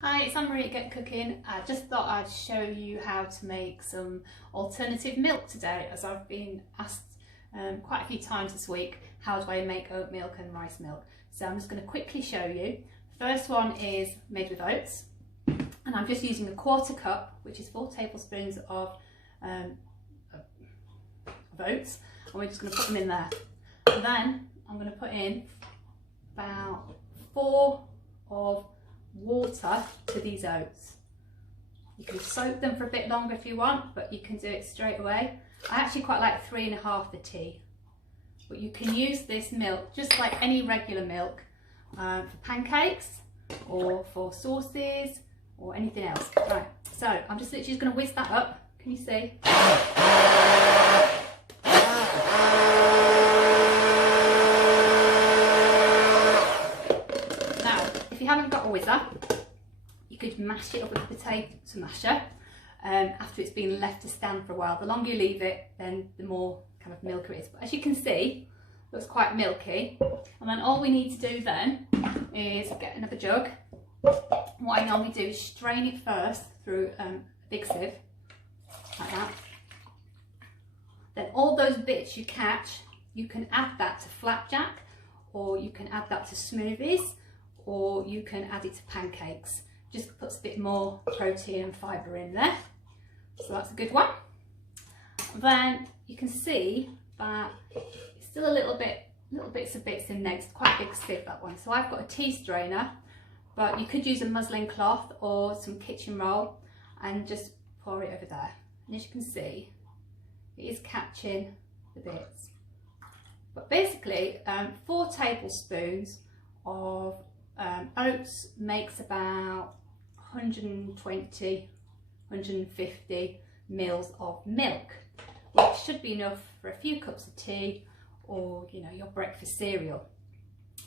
Hi, it's Anne-Marie at Get Cooking. I just thought I'd show you how to make some alternative milk today, as I've been asked quite a few times this week, how do I make oat milk and rice milk? So I'm just going to quickly show you. The first one is made with oats, and I'm just using a 1/4 cup, which is 4 tablespoons of oats, and we're just going to put them in there. And then I'm going to put in about 4 of water to these oats. You can soak them for a bit longer if you want, but you can do it straight away. I actually quite like 3½ the tea, but you can use this milk just like any regular milk for pancakes or for sauces or anything else. Right, so I'm just literally going to whisk that up. Can you see? If you haven't got a whizzer, you could mash it up with a potato masher after it's been left to stand for a while. The longer you leave it, then the more kind of milk it is. But as you can see, it looks quite milky. And then all we need to do then is get another jug. What I normally do is strain it first through a big sieve, like that. Then all those bits you catch, you can add that to flapjack, or you can add that to smoothies, or you can add it to pancakes. Just puts a bit more protein and fibre in there. So that's a good one. Then you can see that it's still little bits in there. It's quite a big sieve, that one. So I've got a tea strainer, but you could use a muslin cloth or some kitchen roll and just pour it over there. And as you can see, it is catching the bits. But basically, 4 tablespoons of oats makes about 120, 150 mils of milk, which should be enough for a few cups of tea or, you know, your breakfast cereal.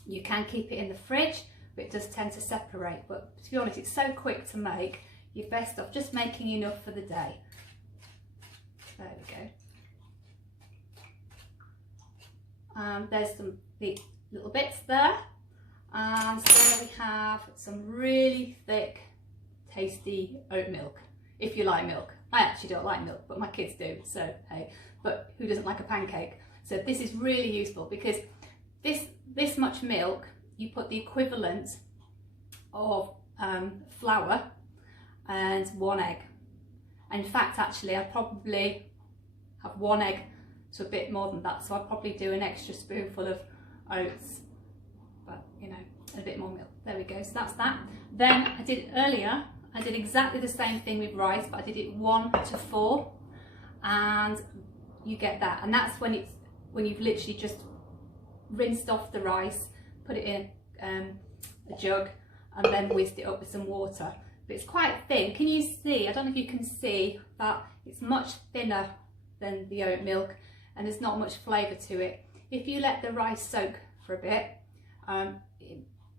You can keep it in the fridge, but it does tend to separate. But to be honest, it's so quick to make, you're best off just making enough for the day. There we go. There's some big little bits there. And so we have some really thick, tasty oat milk, if you like milk. I actually don't like milk, but my kids do, so hey, but who doesn't like a pancake? So this is really useful because this much milk, you put the equivalent of flour and 1 egg. In fact, actually, I probably have 1 egg to a bit more than that, so I'd probably do an extra spoonful of oats. But you know, a bit more milk. There we go. So that's that. Then I did earlier, I did exactly the same thing with rice, but I did it 1 to 4, and you get that. And that's when you've literally just rinsed off the rice, put it in a jug, and then whisked it up with some water. But it's quite thin. Can you see? I don't know if you can see that it's much thinner than the oat milk, and there's not much flavour to it. If you let the rice soak for a bit,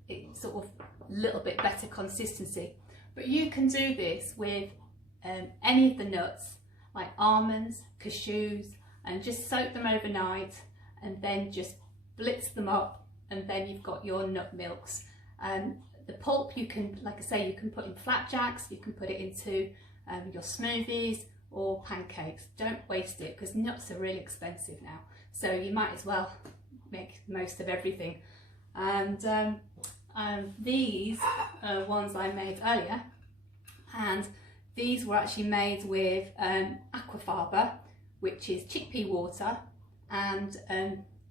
it's sort of a little bit better consistency. But you can do this with any of the nuts, like almonds, cashews, and just soak them overnight and then just blitz them up, and then you've got your nut milks. The pulp, you can, like I say, you can put in flapjacks, you can put it into your smoothies or pancakes. Don't waste it, because nuts are really expensive now, so you might as well make the most of everything. And these ones I made earlier, and these were actually made with aquafaba, which is chickpea water, and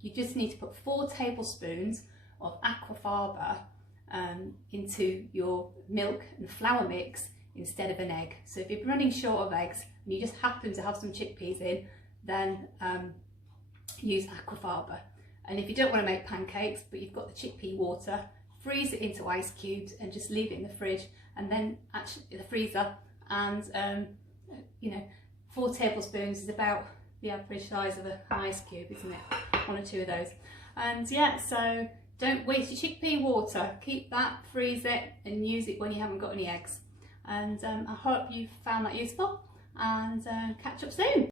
you just need to put 4 tablespoons of aquafaba into your milk and flour mix instead of an egg. So if you're running short of eggs and you just happen to have some chickpeas in, then use aquafaba. And if you don't want to make pancakes, but you've got the chickpea water, freeze it into ice cubes and just leave it in the fridge, and then actually the freezer. And you know, 4 tablespoons is about the average size of an ice cube, isn't it? 1 or 2 of those. And yeah, so don't waste your chickpea water. Keep that, freeze it, and use it when you haven't got any eggs. And I hope you found that useful, and catch up soon.